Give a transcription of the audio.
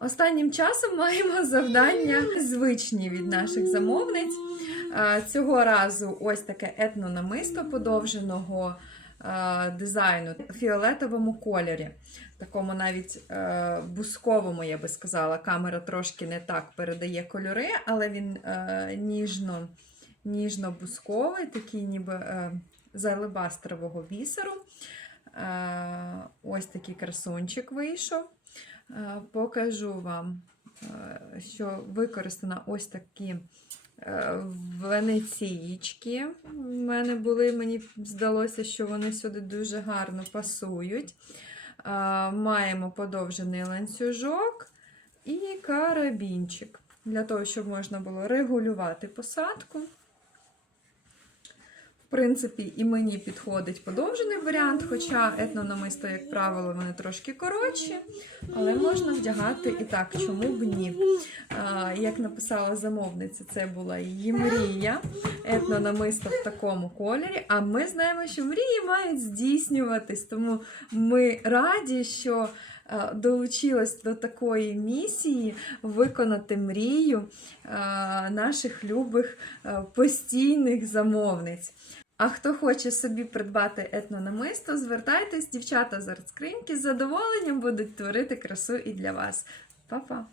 Останнім часом маємо завдання звичні від наших замовниць. Цього разу ось таке етнонамисто подовженого дизайну в фіолетовому кольорі, такому навіть е, бусковому, я би сказала. Камера трошки не так передає кольори, але він е, ніжно, ніжно-бусковий, такий ніби е, з. Е, Ось такий красунчик вийшов. Е, Покажу вам, е, що використано ось такі е, венецієчки. У мене були, мені здалося, що вони сюди дуже гарно пасують. Маємо подовжений ланцюжок і карабінчик для того, щоб можна було регулювати посадку. Принципі, і мені підходить подовжений варіант, хоча етнонамисто, як правило, вони трошки коротші, але можна вдягати і так, чому б ні. А, Як написала замовниця, це була її мрія, етнонамисто в такому кольорі. А ми знаємо, що мрії мають здійснюватись, тому ми раді, що долучилась до такої місії виконати мрію наших любих постійних замовниць. А хто хоче собі придбати етнонамисто, звертайтесь, дівчата з артскриньки з задоволенням будуть творити красу і для вас. Па-па!